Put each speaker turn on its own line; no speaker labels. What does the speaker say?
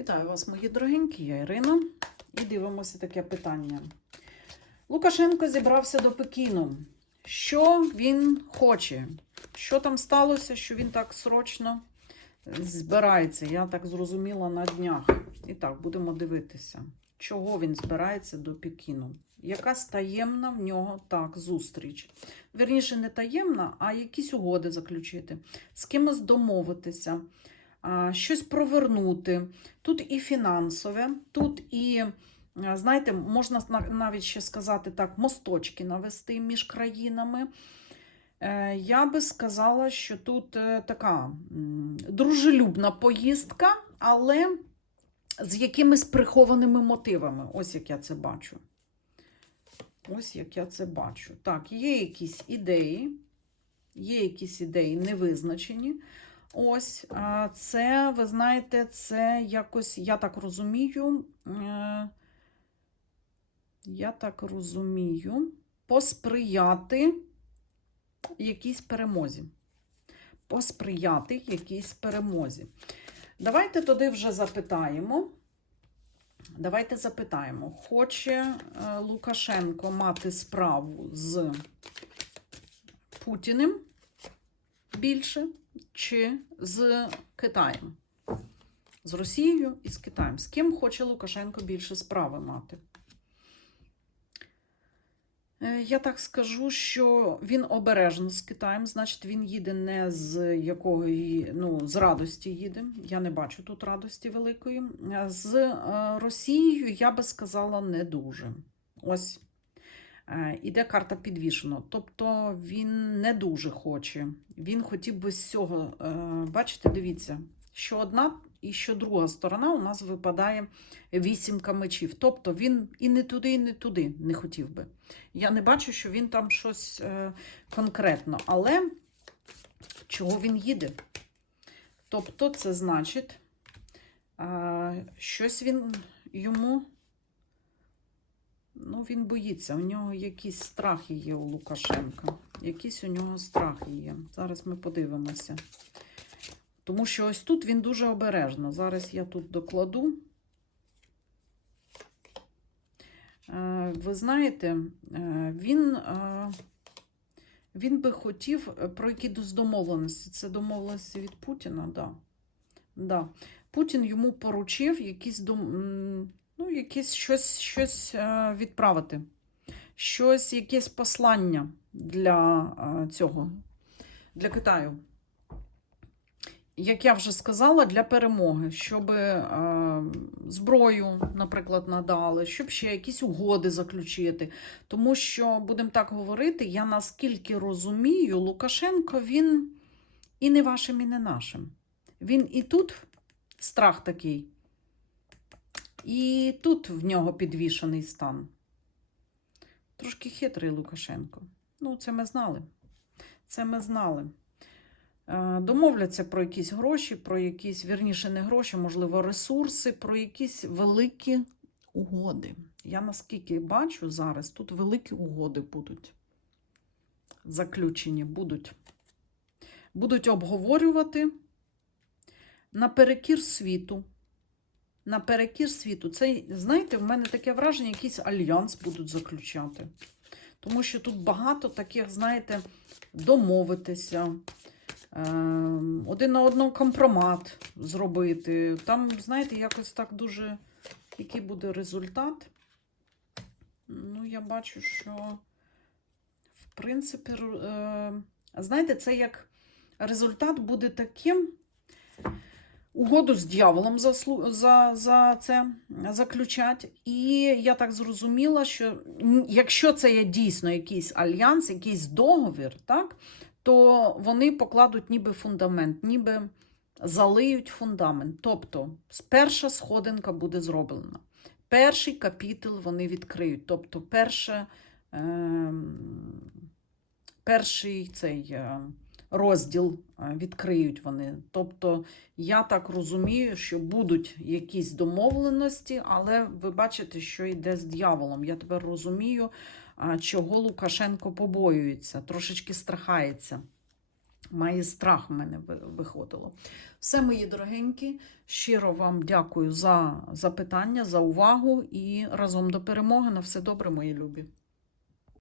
Вітаю вас, мої дорогенькі, я Ірина. І дивимося таке питання. Лукашенко зібрався до Пекіну. Що він хоче? Що там сталося, що він так срочно збирається? Я так зрозуміла на днях. І так, будемо дивитися, чого він збирається до Пекіну. Якась таємна в нього так зустріч. Вірніше, не таємна, а якісь угоди заключити, з кимось домовитися, щось провернути. Тут і фінансове, тут і, знаєте, можна навіть ще сказати так, мосточки навести між країнами. Е, Я би сказала, що тут е, така дружелюбна поїздка, але з якимись прихованими мотивами. Ось як я це бачу. Ось як я це бачу. Так, є якісь ідеї, є якісь ідеї невизначені. Ось, це, ви знаєте, це якось, я так розумію, е, я так розумію, посприяти якійсь перемозі. Посприяти якійсь перемозі. Давайте туди вже запитаємо. Давайте запитаємо, хоче е, Лукашенко мати справу з Путіним більше чи з Китаєм? З Росією і з Китаєм. З ким хоче Лукашенко більше справи мати? Е, Я так скажу, що він обережно з Китаєм, значить, він їде не з якої, ну, з радості їде. Я не бачу тут радості великої. З е, Росією я би сказала не дуже. Ось іде карта підвішено. Тобто він не дуже хоче. Він хотів би з цього, е, бачите, дивіться, що одна і що друга сторона у нас випадає вісімка мечів. Тобто він і не туди, і не туди не хотів би. Я не бачу, що він там щось е, конкретно. Але чого він їде? Тобто, це значить, е, щось він йому. Ну, він боїться. У нього якісь страхи є у Лукашенка. Якісь у нього страхи є. Зараз ми подивимося. Тому що ось тут він дуже обережно. Зараз я тут докладу. Е, Ви знаєте, е, він, е, він би хотів про якісь домовленості. Це домовленості від Путіна, да. Да. Путін йому поручив якісь дом... ну, якісь щось, щось е, відправити, щось, якесь послання для е, цього, для Китаю. Як я вже сказала, для перемоги, щоб е, зброю, наприклад, надали, щоб ще якісь угоди заключити. Тому що, будемо так говорити, я наскільки розумію, Лукашенко він і не вашим, і не нашим. Він і тут страх такий, і тут в нього підвішений стан. Трошки хитрий Лукашенко. Ну, це ми знали. Це ми знали. Е, Домовляться про якісь гроші, про якісь, вірніше, не гроші, можливо, ресурси, про якісь великі угоди. Я наскільки бачу зараз, тут великі угоди будуть заключені, будуть. Будуть обговорювати наперекір світу. Наперекір світу. Це, знаєте, в мене таке враження, якийсь альянс будуть заключати. Тому що тут багато таких, знаєте, домовитися. Ем, один на одного компромат зробити. Там, знаєте, якось так дуже. Який буде результат? Ну, я бачу, що, в принципі, е, знаєте, це як результат буде таким. Угоду з дьяволом заслу- за, за це заключать. І я так зрозуміла, що якщо це є дійсно якийсь альянс, якийсь договір, так, то вони покладуть ніби фундамент, ніби залиють фундамент. Тобто, перша сходинка буде зроблена. Перший капітел вони відкриють. Тобто, перше, ем, перший цей е, розділ е, відкриють вони. Тобто, я так розумію, що будуть якісь домовленості, але ви бачите, що йде з дьяволом. Я тепер розумію, чого Лукашенко побоюється, трошечки страхається. Має страх в мене виходило. Все, мої дорогенькі, щиро вам дякую за запитання, за увагу і разом до перемоги. На все добре, мої любі.